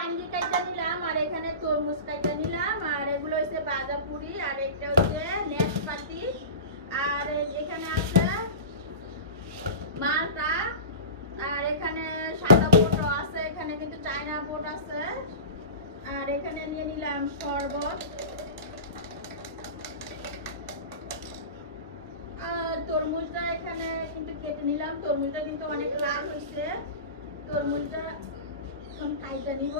পাঙ্গি কাইটা নিলাম আর এখানে তরমুজ কাইটা নিলাম আর এগুলো হচ্ছে বাঁধাপুরি আর এটা হচ্ছে নেশপাতি আর এখানে আছে মালটা আর এখানে সাদা বোটও আছে, এখানে কিন্তু চায়না বোট আছে আর এখানে নিয়ে নিলাম শরবত আর তরমুজটা এখানে কিন্তু কেটে নিলাম। তরমুজটা কিন্তু অনেক লাল হয়েছে, তরমুজটা এখন খাইতে নিব।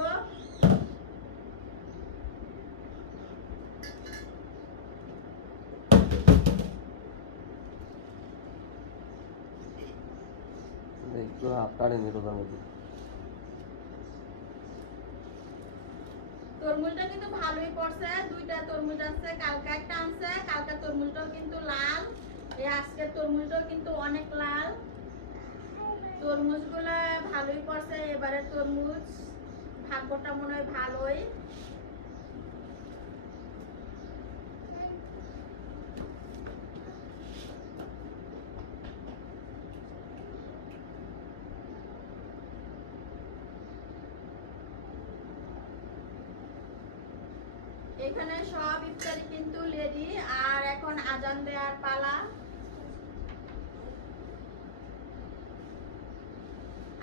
একটু হাফ কাটে নিল তার মধ্যে। তরমুজটা কিন্তু ভালোই পড়ছে, দুইটা তরমুজ আছে, কালকে একটা আনছে, কালকে তরমুজটাও কিন্তু লাল, এই আজকের তরমুজটাও কিন্তু অনেক লাল। তরমুজগুলা ভালোই পড়ছে, এবারে তরমুজ ভাগ্যটা মনে হয় ভালোই। এখানে সব ইফতারি কিন্তু রেডি আর এখন আজান দেওয়ার পালা।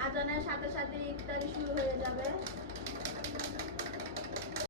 আজানের সাথে সাথে ইফতারি শুরু হয়ে যাবে।